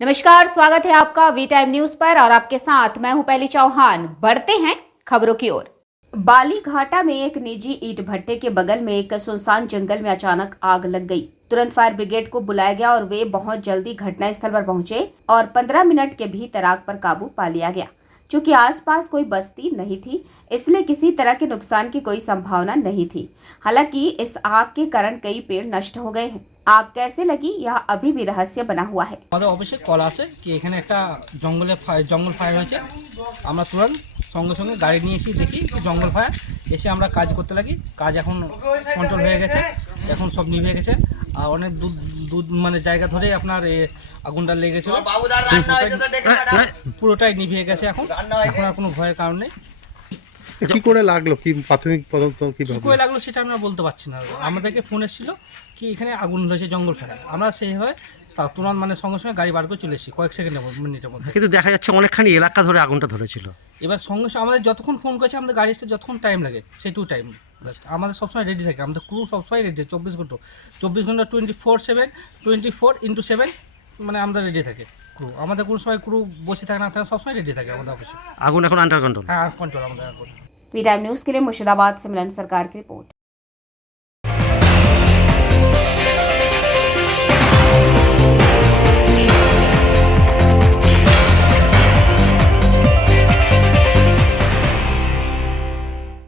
नमस्कार, स्वागत है आपका वी टाइम न्यूज पर और आपके साथ मैं हूं पहली चौहान। बढ़ते हैं खबरों की ओर। बाली घाटा में एक निजी ईंट भट्टे के बगल में एक सुनसान जंगल में अचानक आग लग गई। तुरंत फायर ब्रिगेड को बुलाया गया और वे बहुत जल्दी घटनास्थल पर पहुंचे और 15 मिनट के भीतर आग पर काबू पा लिया गया। चूंकि आसपास कोई बस्ती नहीं थी, इसलिए किसी तरह के नुकसान की कोई संभावना नहीं थी। हालांकि इस आग के कारण कई पेड़ नष्ट हो गए हैं। आग कैसे लगी यह अभी भी रहस्य बना हुआ है। আমাদের অফিসে কল আসে কি এখানে একটা জঙ্গল ফায়ার হয়েছে। আমরা তুরন্ত সঙ্গে সঙ্গে গাড়ি নিয়ে এসে দেখি কি জঙ্গল ফায়ার। এসে আমরা কাজ করতে লাগি। কাজ এখন কন্ট্রোল হয়ে গেছে, এখন সব নিভে গেছে। আর অনেক দূর মানে জায়গা ধরে আপনার আগুনটা লেগেছে, পুরোটাই নিভে গেছে। এখন আর কোনো ভয়ের কারণ নেই। কি করে লাগলো, কি প্রাথমিক তদন্ত কী কিভাবে করে লাগলো সেটা আমরা বলতে পারছি না। আমাদেরকে ফোন এসেছিলো কি এখানে আগুন হয়েছে জঙ্গল ফায়ার। আমরা সেইভাবে তা তুরন্ত মানে সঙ্গে সঙ্গে গাড়ি বার করে চলে এসেছি কয়েক মিনিটের মধ্যে। কিন্তু দেখা যাচ্ছে অনেকখানি এলাকা ধরে আগুনটা ধরেছিল। এবার সঙ্গে সঙ্গে আমাদের যতক্ষণ ফোন করেছে আমাদের গাড়ি আসতে যতক্ষণ টাইম লাগে সেটু টাইম আমাদের সবসময় রেডি থাকে। আমাদের ক্রু সবসময় রেডি 24 ঘন্টা 24/7 মানে আমাদের রেডি থাকে ক্রু। আমাদের কোনো সময় ক্রু বসে থাকে না, থাকে সবসময় রেডি থাকে আমাদের অফিসে। আগুন এখন আন্ডার কন্ট্রোল। হ্যাঁ, কন্ট্রোল আমাদের এখন। वी टाइम न्यूज के लिए मुर्शिदाबाद से मिलन सरकार की रिपोर्ट।